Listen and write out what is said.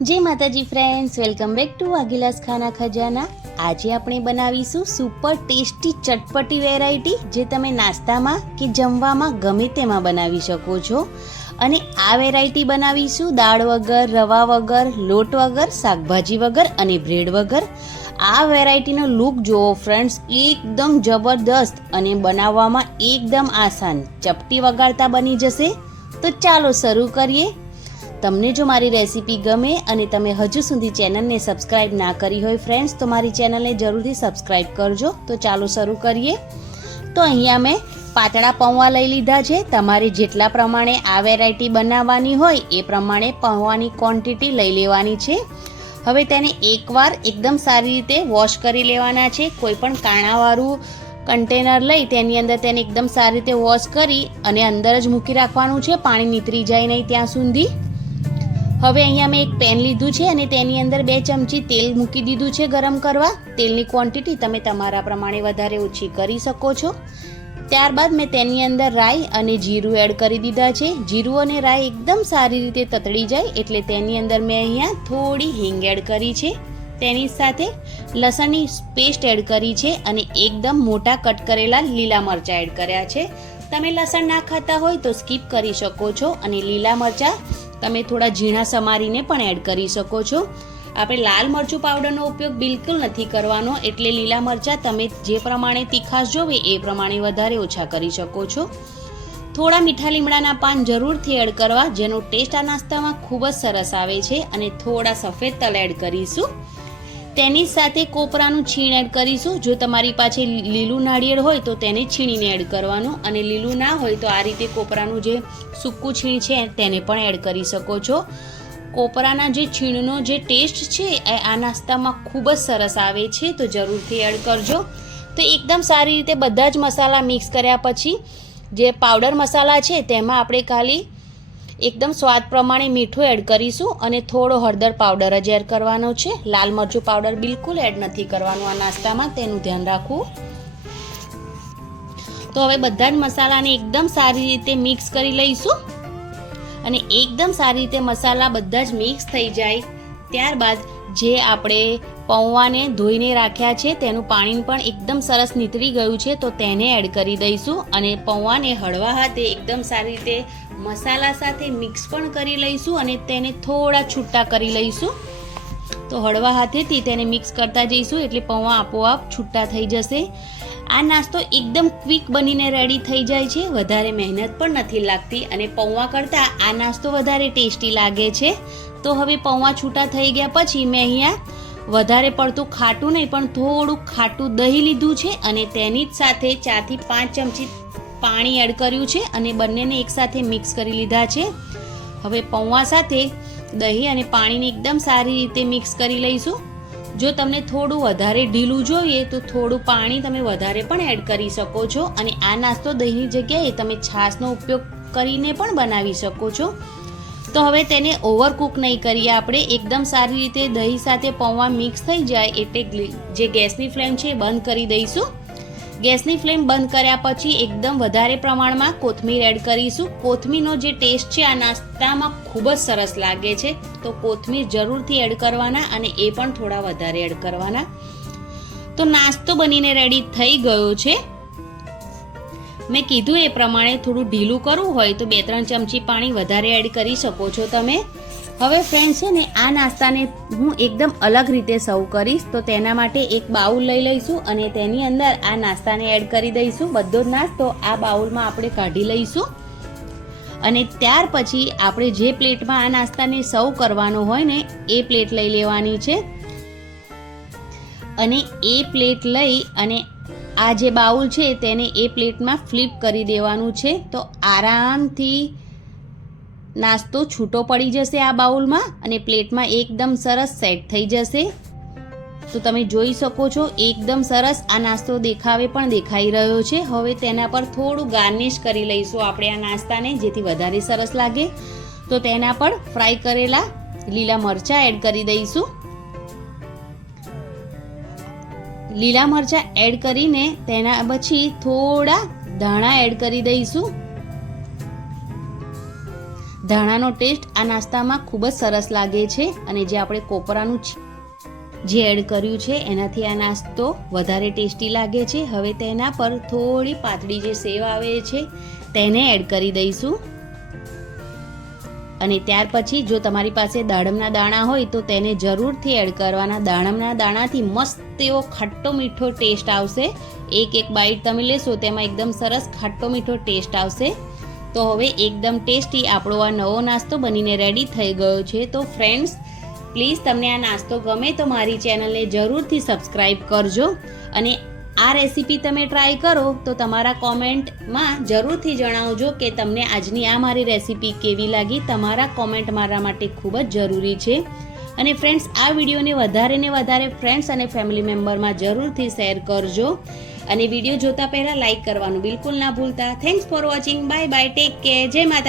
જય માતાજી friends welcome back to વાઘીલાસ ખાના ખજાના. આજે આપણે બનાવીશું સુપર ટેસ્ટી ચટપટી વેરાયટી જે તમે નાસ્તામાં કે જમવામાં ગમે તેમાં બનાવી શકો છો. અને આ વેરાયટી બનાવીશું દાળ વગર, રવા વગર, લોટ વગર, શાકભાજી વગર અને બ્રેડ વગર. આ વેરાયટીનો લુક જુઓ ફ્રેન્ડ્સ એકદમ જબરદસ્ત અને બનાવવામાં એકદમ આસાન. ચપટી વગાડતા બની જશે. તો ચાલો શરૂ કરીએ. તમને જો મારી રેસીપી ગમે અને તમે હજુ સુધી ચેનલને સબસ્ક્રાઇબ ના કરી હોય ફ્રેન્ડ્સ તો મારી ચેનલને જરૂરથી સબસ્ક્રાઇબ કરજો. તો ચાલો શરૂ કરીએ. તો અહીંયા મેં પાતળા પૌવા લઈ લીધા છે. તમારે જેટલા પ્રમાણે આ વેરાયટી બનાવવાની હોય એ પ્રમાણે પૌવાની ક્વોન્ટિટી લઈ લેવાની છે. હવે તેને એકવાર એકદમ સારી રીતે વોશ કરી લેવાના છે. કોઈ પણ કાણાવાળું કન્ટેનર લઈ તેની અંદર તેને એકદમ સારી રીતે વોશ કરી અને અંદર જ મૂકી રાખવાનું છે. પાણી નીતરી જાય નહીં ત્યાં સુધી. હવે અહીંયા મેં એક પેન લીધું છે અને તેની અંદર બે ચમચી તેલ મૂકી દીધું છે ગરમ કરવા. તેલની ક્વોન્ટિટી તમે તમારા પ્રમાણે વધારે ઓછી કરી શકો છો. ત્યારબાદ મેં તેની અંદર રાઈ અને જીરું એડ કરી દીધા છે. જીરું અને રાઈ એકદમ સારી રીતે તતડી જાય એટલે તેની અંદર મેં અહીંયા થોડી હિંગ એડ કરી છે. તેની સાથે લસણની પેસ્ટ એડ કરી છે અને એકદમ મોટા કટ કરેલા લીલા મરચાં એડ કર્યા છે. તમે લસણ ના ખાતા હોય તો સ્કીપ કરી શકો છો અને લીલા મરચાં તમે થોડા ઝીણા સમારીને પણ એડ કરી શકો છો. આપણે લાલ મરચું પાવડરનો ઉપયોગ બિલકુલ નથી કરવાનો, એટલે લીલા મરચાં તમે જે પ્રમાણે તીખાશ જોવે એ પ્રમાણે વધારે ઓછા કરી શકો છો. થોડા મીઠા લીમડાના પાન જરૂરથી એડ કરવા, જેનો ટેસ્ટ આ નાસ્તામાં ખૂબ જ સરસ આવે છે, અને થોડા સફેદ તલ એડ કરીશું. તેની સાથે કોપરાનું છીણ એડ કરીશું. જો તમારી પાસે લીલું નાળિયેર હોય તો તેને છીણીને એડ કરવાનું અને લીલું ના હોય તો આ રીતે કોપરાનું જે સૂકું છીણ છે તેને પણ એડ કરી શકો છો. કોપરાના જે છીણનો જે ટેસ્ટ છે એ આ નાસ્તામાં ખૂબ જ સરસ આવે છે, તો જરૂરથી એડ કરજો. તો એકદમ સારી રીતે બધા જ મસાલા મિક્સ કર્યા પછી જે પાવડર મસાલા છે તેમાં આપણે ખાલી એકદમ સ્વાદ પ્રમાણે મીઠું એડ કરીશું અને થોડો હળદર પાવડર જ એડ કરવાનો છે. લાલ મરચું પાવડર બિલકુલ એડ નથી કરવાનું આ નાસ્તામાં, તેનું ધ્યાન રાખવું. તો હવે બધા જ મસાલાને એકદમ સારી રીતે મિક્સ કરી લઈશું. અને એકદમ સારી રીતે મસાલા બધા જ મિક્સ થઈ જાય. ત્યારબાદ જે આપણે પૌવાને ધોઈને રાખ્યા છે, તેનું પાણી પણ એકદમ સરસ નીતરી ગયું છે, તો તેને એડ કરી દઈશું અને પૌવાને હળવા હાથે એકદમ સારી રીતે મસાલા સાથે મિક્સ પણ કરી લઈશું અને તેને થોડા છૂટા કરી લઈશું. તો હળવા હાથેથી તેને મિક્સ કરતા જઈશું, એટલે પૌવા આપોઆપ છૂટા થઈ જશે. આ નાસ્તો એકદમ ક્વિક બનીને રેડી થઈ જાય છે, વધારે મહેનત પણ નથી લાગતી અને પૌવા કરતાં આ નાસ્તો વધારે ટેસ્ટી લાગે છે. તો હવે પૌવા છૂટા થઈ ગયા પછી મેં અહીંયા વધારે પડતું ખાટું નહીં, પણ થોડું ખાટું દહીં લીધું છે અને તેની જ સાથે ચારથી પાંચ ચમચી પાણી એડ કર્યું છે અને બંનેને એકસાથે મિક્સ કરી લીધા છે. હવે પૌવા સાથે દહીં અને પાણીને એકદમ સારી રીતે મિક્સ કરી લઈશું. જો તમને થોડું વધારે ઢીલું જોઈએ, તો થોડું પાણી તમે વધારે પણ એડ કરી શકો છો અને આ નાસ્તો દહીંની જગ્યાએ તમે છાશનો ઉપયોગ કરીને પણ બનાવી શકો છો. તો હવે તેને ઓવરકુક નહીં કરીએ આપણે. એકદમ સારી રીતે દહીં સાથે પૌવા મિક્સ થઈ જાય એટલે જે ગેસની ફ્લેમ છે એ બંધ કરી દઈશું. ગેસની ફ્લેમ બંધ કર્યા પછી એકદમ વધારે પ્રમાણમાં કોથમીર એડ કરીશું. કોથમીરનો જે ટેસ્ટ છે આ નાસ્તામાં ખૂબ જ સરસ લાગે છે. તો કોથમીર જરૂરથી એડ કરવાના અને એ પણ થોડા વધારે એડ કરવાના. તો નાસ્તો બનીને રેડી થઈ ગયો છે. મેં કીધું એ પ્રમાણે થોડું ઢીલું કરવું હોય તો બે ત્રણ ચમચી પાણી વધારે એડ કરી શકો છો તમે. હવે ફ્રેન્ડ છે ને, આ નાસ્તાને હું એકદમ અલગ રીતે સર્વ કરીશ. તો તેના માટે એક બાઉલ લઈ લઈશું અને તેની અંદર આ નાસ્તાને એડ કરી દઈશું. બધો જ નાસ્તો આ બાઉલમાં આપણે કાઢી લઈશું. અને ત્યાર પછી આપણે જે પ્લેટમાં આ નાસ્તાને સર્વ કરવાનો હોય ને, એ પ્લેટ લઈ લેવાની છે. અને એ પ્લેટ લઈ અને આ જે બાઉલ છે તેને એ પ્લેટમાં ફ્લિપ કરી દેવાનું છે. તો આરામથી નાસ્તો છૂટો પડી જશે આ બાઉલમાં અને પ્લેટમાં એકદમ સરસ સેટ થઈ જશે. તો તમે જોઈ શકો છો, એકદમ સરસ આ નાસ્તો દેખાવે પણ દેખાઈ રહ્યો છે. હવે તેના પર થોડું ગાર્નિશ કરી લઈશું આપણે આ નાસ્તાને, જેથી વધારે સરસ લાગે. તો તેના પર ફ્રાય કરેલા લીલા મરચાં એડ કરી દઈશું. લીલા મરચાં એડ કરીને તેના પછી થોડા ધાણા એડ કરી દઈશું. ધાણાનો ટેસ્ટ આ નાસ્તામાં ખૂબ જ સરસ લાગે છે અને જે આપણે કોપરાનું જે એડ કર્યું છે, એનાથી આ નાસ્તો વધારે ટેસ્ટી લાગે છે. હવે તેના પર થોડી પાતળી જે સેવ આવે છે, તેને એડ કરી દઈશું. અને ત્યાર પછી જો તમારી પાસે દાડમના દાણા હોય તો તેને જરૂરથી એડ કરવાના. દાડમના દાણાથી મસ્ત એવો ખાટો મીઠો ટેસ્ટ આવશે. એક એક બાઈટ તમે લેશો તેમાં એકદમ સરસ ખાટો મીઠો ટેસ્ટ આવશે. તો હવે એકદમ ટેસ્ટી આપણો આ નવો નાસ્તો બનીને રેડી થઈ ગયો છે. તો ફ્રેન્ડ્સ પ્લીઝ તમને આ નાસ્તો ગમે તો મારી ચેનલને જરૂરથી સબસ્ક્રાઈબ કરજો. અને આ રેસીપી તમે ટ્રાય કરો તો તમારા કોમેન્ટમાં જરૂરથી જણાવજો કે તમને આજની આ મારી રેસીપી કેવી લાગી. તમારા કોમેન્ટ મારા માટે ખૂબ જ જરૂરી છે. અને ફ્રેન્ડ્સ આ વિડીયોને વધારે ને વધારે ફ્રેન્ડ્સ અને ફેમિલી મેમ્બરમાં જરૂરથી શેર કરજો. અને વીડિયો જોતા પહેલાં લાઇક કરવાનું બિલકુલ ના ભૂલતા. Thanks for watching bye bye take care જય માતા